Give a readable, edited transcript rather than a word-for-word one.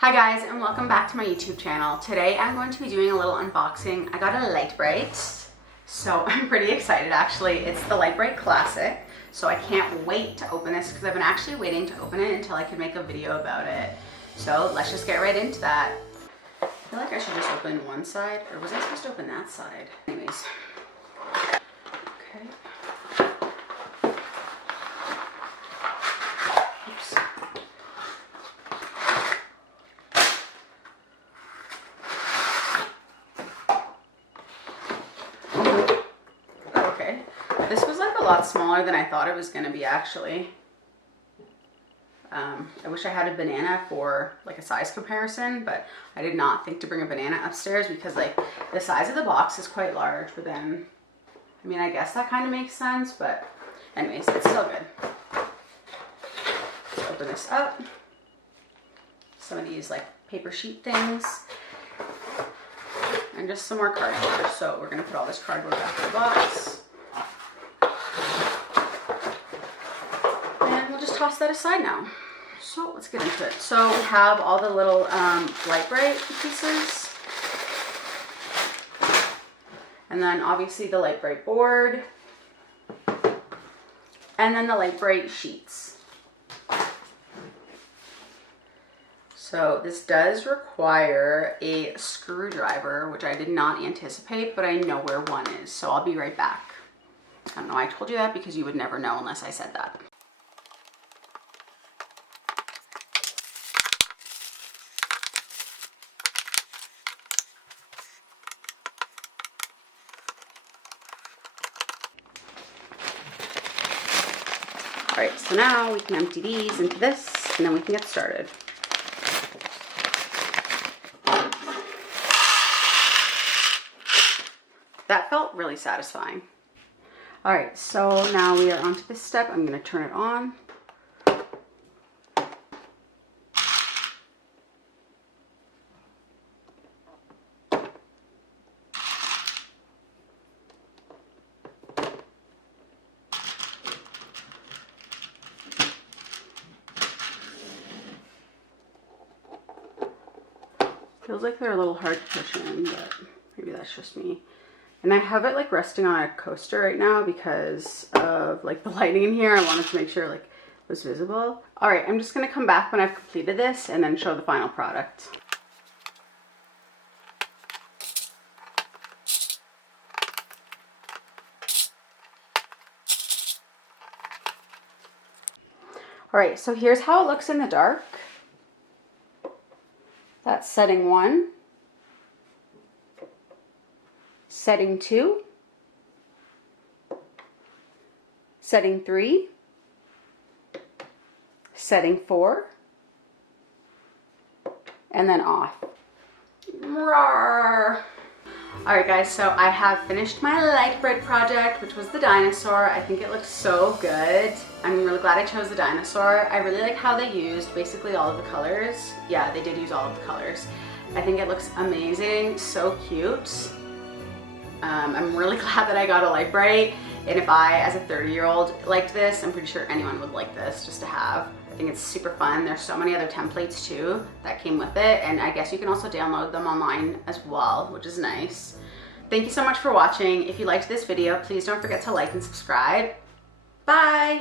Hi guys, and welcome back to my YouTube channel. Today I'm going to be doing a little unboxing. I got a Lite Brite, so I'm pretty excited actually. It's the Lite Brite Classic, so I can't wait to open this because I've been actually waiting to open it until I could make a video about it. So let's just get right into that. I feel like I should just open one side, or was I supposed to open that side? Anyways. Okay. Oops. Okay. This was like a lot smaller than I thought it was going to be actually. I wish I had a banana for like a size comparison, but I did not think to bring a banana upstairs because like the size of the box is quite large, but then, I mean, I guess that kind of makes sense, but anyways, it's still good. Let's open this up. Some of these like paper sheet things and just some more cardboard. So we're going to put all this cardboard back in the box. And we'll just toss that aside now. So let's get into it. So we have all the little Lite Brite pieces. And then obviously the Lite Brite board. And then the Lite Brite sheets. So this does require a screwdriver, which I did not anticipate, but I know where one is. So I'll be right back. I don't know, I told you that because you would never know unless I said that. All right, so now we can empty these into this and then we can get started. That felt really satisfying. All right, so now we are onto this step. I'm gonna turn it on. Feels like they're a little hard to push in, but maybe that's just me. And I have it like resting on a coaster right now because of like the lighting in here. I wanted to make sure like it was visible. All right, I'm just gonna come back when I've completed this and then show the final product. All right, so here's how it looks in the dark. That's setting 1, setting 2, setting 3, setting 4, and then off. Roar. All right guys, so I have finished my Lite Brite project, which was the dinosaur. I think it looks so good. I'm really glad I chose the dinosaur. I really like how they used basically all of the colors. Yeah, they did use all of the colors. I think it looks amazing, so cute. I'm really glad that I got a Lite Brite, and if I, as a 30-year-old, liked this, I'm pretty sure anyone would like this just to have. I think it's super fun. There's so many other templates too that came with it, and I guess you can also download them online as well, which is nice. Thank you so much for watching. If you liked this video, please don't forget to like and subscribe. Bye!